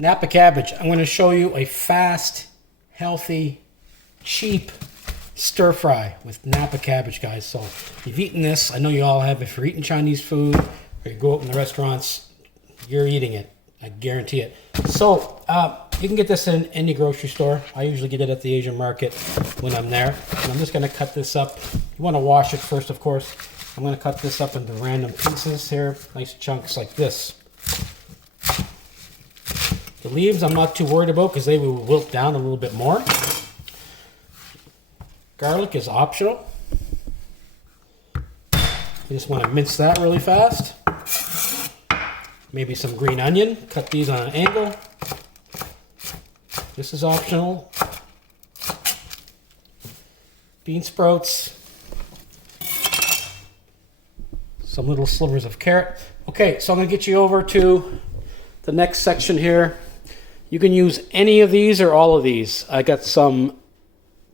Napa cabbage. I'm going to show you a fast, healthy, cheap stir fry with Napa cabbage, guys. So if you've eaten this, I know you all have. If you're eating Chinese food or you go out in the restaurants, you're eating it. I guarantee it. So you can get this in any grocery store. I usually get it at the Asian market when I'm there. And I'm just going to cut this up. You want to wash it first, of course. I'm going to cut this up into random pieces here, nice chunks like this. The leaves I'm not too worried about because they will wilt down a little bit more. Garlic is optional. You just want to mince that really fast. Maybe some green onion. Cut these on an angle. This is optional. Bean sprouts. Some little slivers of carrot. Okay, so I'm going to get you over to the next section here. You can use any of these or all of these. I got some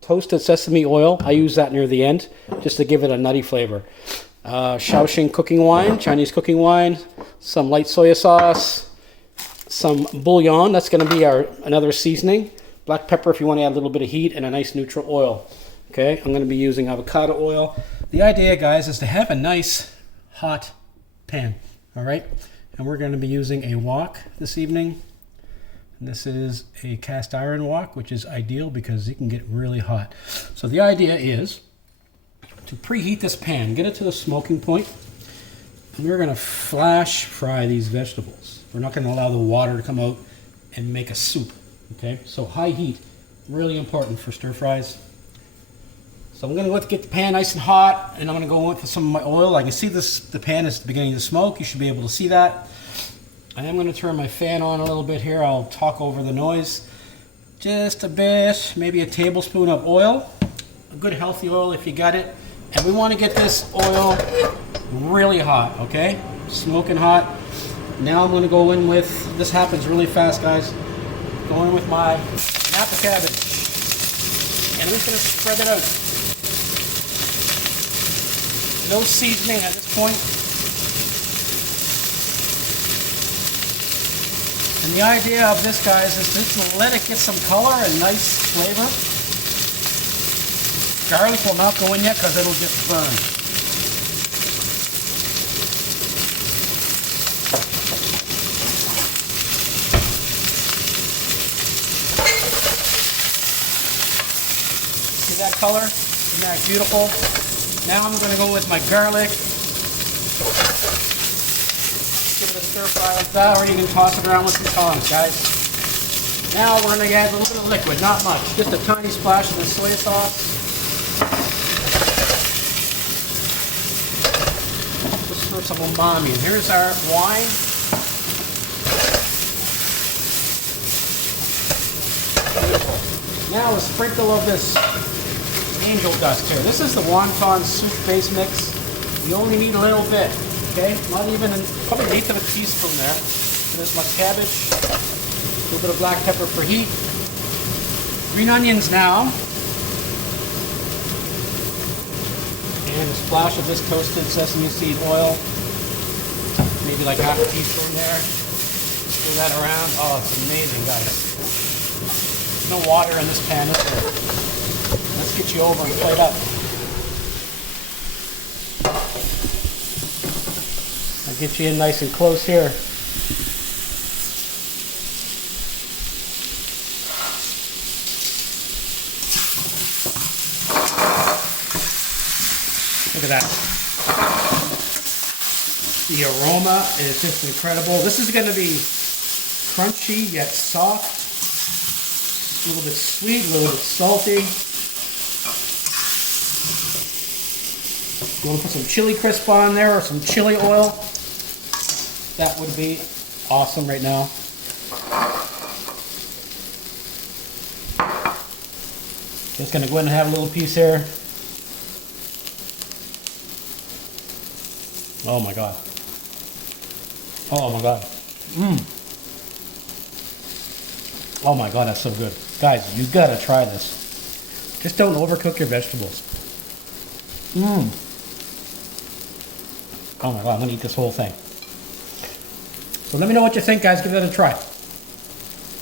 toasted sesame oil. I use that near the end just to give it a nutty flavor. Shaoxing cooking wine, Chinese cooking wine, some light soy sauce, some bouillon. That's going to be another seasoning. Black pepper if you want to add a little bit of heat, and a nice neutral oil. Okay, I'm going to be using avocado oil. The idea, guys, is to have a nice hot pan. All right, and we're going to be using a wok this evening. And this is a cast iron wok, which is ideal because it can get really hot. So the idea is to preheat this pan, get it to the smoking point, and we're going to flash fry these vegetables. We're not going to allow the water to come out and make a soup. Okay, so high heat, really important for stir fries. So I'm going to get the pan nice and hot, and I'm going to go in with some of my oil. I can see the pan is beginning to smoke. You should be able to see that. I am going to turn my fan on a little bit here. I'll talk over the noise. Just a bit, maybe a tablespoon of oil. A good healthy oil if you got it. And we want to get this oil really hot, okay? Smoking hot. Now I'm going to go in with, this happens really fast, guys. Go in with my Napa cabbage. And I'm just going to spread it out. No seasoning at this point. And the idea of this, guys, is just to let it get some color and nice flavor. Garlic will not go in yet because it'll just burn. See that color? Isn't that beautiful? Now I'm going to go with my garlic. Give it a stir fry like that, or you can toss it around with some tongs, guys. Now we're going to add a little bit of liquid, not much. Just a tiny splash of the soy sauce. Just for some umami. And here's our wine. Beautiful. Now a sprinkle of this angel dust here. This is the wonton soup base mix. You only need a little bit, okay? Not even, probably an eighth of a teaspoon there. This much cabbage, a little bit of black pepper for heat. Green onions now. And a splash of this toasted sesame seed oil. Maybe like half a teaspoon there. Stir that around. Oh, it's amazing, guys. There's no water in this pan, is there? Let's get you over and plate up. I'll get you in nice and close here. Look at that. The aroma is just incredible. This is going to be crunchy yet soft. A little bit sweet, a little bit salty. You want to put some chili crisp on there or some chili oil. That would be awesome right now. Just going to go ahead and have a little piece here. Oh my God. Oh my God. Oh my God, that's so good. Guys, you gotta try this. Just don't overcook your vegetables. Oh my God, I'm gonna eat this whole thing. So let me know what you think, guys. Give that a try.